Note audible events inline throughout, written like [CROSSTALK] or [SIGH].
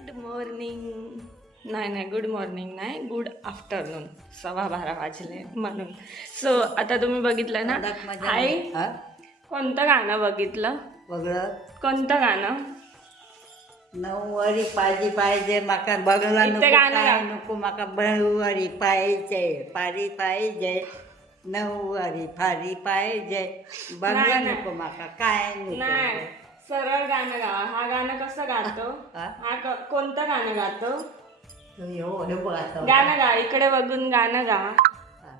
Good morning नाही नाही good morning नाही गुड आफ्टरनून सव्वा बारा वाजले म्हणून. सो आता तुम्ही बघितलं ना आई? कोणतं गाणं बघितलं? बघलं कोणतं गाणं? नऊवारी पाहिजे पाहिजे माका बघला गाणं. नको माका नऊवारी पाहिजे पारी पाहिजे. नऊवारी फारी पाहिजे बघला. नको माका काय नाही. गाणं गावा हा गाणं कसं गातो हा? हा क- कोणतं गाणं गातो तू हो हे बघ आता. गाणं गा इकडे बघून गाणं गा हा.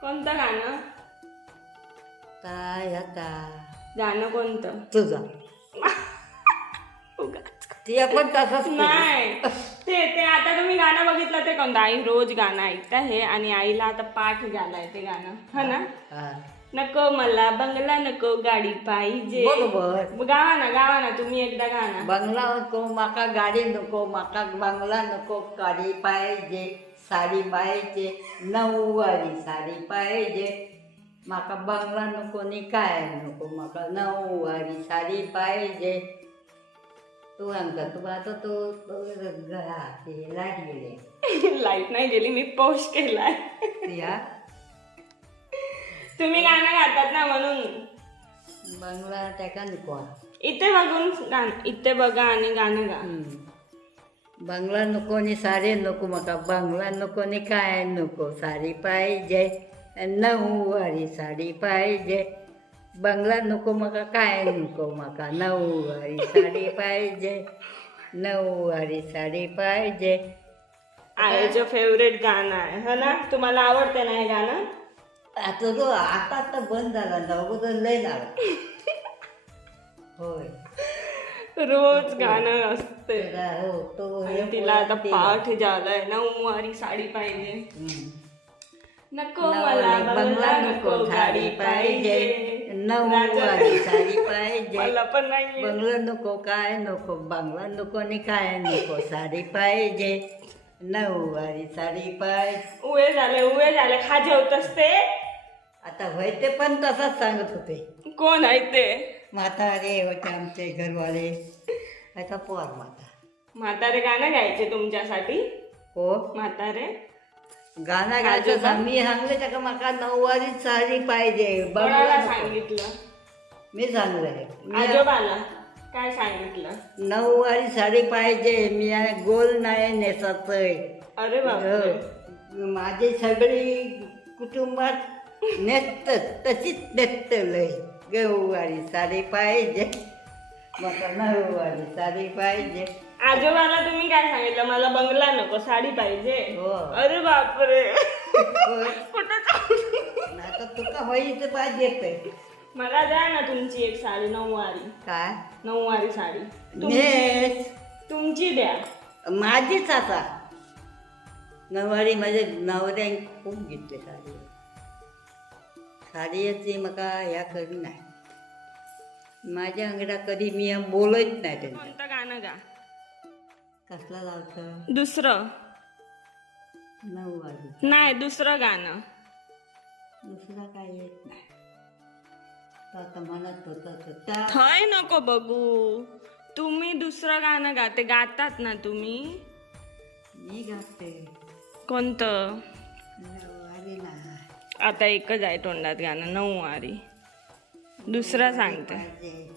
कोणतं गाणं काय आता गाणं कोणतं तुझा. ते पण तसंच. नाही. ते ते आता तुम्ही गाणं बघितलं ते कोणतं आई रोज गाणं ऐकता हे आणि आईला आता पाठ झालाय ते गाणं. हा ना? हा. नको मला बंगला नको गाडी पाहिजे. बरोबर. गावा ना गावा ना तुम्ही एकदा गाणं बंगला नको माका गाडी नको माका बंगला नको गाडी पाहिजे साडी पाहिजे नऊवारी साडी पाहिजे. माका बंगला नको नि काय नको माका नऊवारी साडी पाहिजे. तू अंका तू आता तो लाइट गेले. [LAUGHS] लाइट नाही गेली मी पोस्ट केलाय. या. तुम्ही गाणं गातात ना म्हणून. बंगला त्याका नको इथे बघून गाणं इथे बघा आणि गाणं गा. बंगला नको नि साडी नको माका बंगला नको नि काय नको साडी पाहिजे. नऊवारी साडी पाहिजे. बंगला नको माका काय नको माका नऊवारी साडी पाहिजे नऊवारी साडी पाहिजे. आईचं फेवरेट गाणं आहे हा ना? तुम्हाला आवडते ना हे गाणं? आता तो आता तर बंद झाला ना अगोदर लय झाला. होय. रोज गाणं असते हो तो आणि तिला आता पाठ झालाय नऊवारी साडी पाहिजे. हम्म. नको मला बंगला नको गाडी पाहिजे. नऊवारी साडी पाहिजे. मला पण नाही बंगला नको काय नको बंगला नको नि काय नको साडी पाहिजे. नऊवारी साडी पाहिजे. उवे झाले उवे झाले खा जेवतस ते. आता होय ते पण तसंच सांगत होते. कोण आहे ते? म्हातारे होते आमचे घरवाले. आता पोर माता म्हातारे गाणं गायचे तुमच्यासाठी? हो. म्हातारे? गाणं गायचं सांग मी सांगले त्याका माका नऊवारी साडी पाहिजे. कोणाला. सांगितलं? मी सांगलंय. मी आजोबाला. काय सांगितलं? नऊवारी साडी पाहिजे. मी आणि गोल नाही नेसतय अरे बापरे. हो. माझे सगळी कुटुंबात नेसत तशीच नेसत लय. गहूवारी साडी पाहिजे. मला नऊवारी साडी पाहिजे. आजोबाला तुम्ही काय सांगितलं? मला बंगला नको साडी पाहिजे. हो. अरे बापरे. कुठं तुका होईच पाहिजे ते मला द्या ना तुमची एक साडी नऊवारी. काय? नऊवारी साडी. तुमची? नेस तुमची द्या. माझीच आता. नऊवारी माझे नवऱ्यान खूप घेतले साडी. साडीची म्हाका ह्या कधी नाही. माझ्या अंगडा कधी मी बोलत नाही कोणतं गाणं गा? कसला लावतं दुसरं. नऊवारी नाही दुसरं गाणं. दुसरा काय येत नाही. तर आता म्हणत होतं तर त्या थय नको बघू. तुम्ही दुसरं गाणं गाते गातात ना तुम्ही? मी गाते. कोणतं? नऊवारी नाही आता एकच आहे तोंडात गाणं नऊवारी दुसरा सांगते. पाहिजे.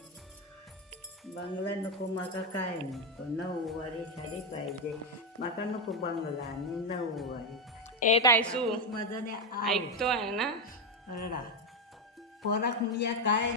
बंगला नको माका काय नको? नऊवारी साडी पाहिजे. माका नको बंगला आणि नऊवारी एक आयसू मजाने ऐकतोय ना? आरडा पोराक मी काय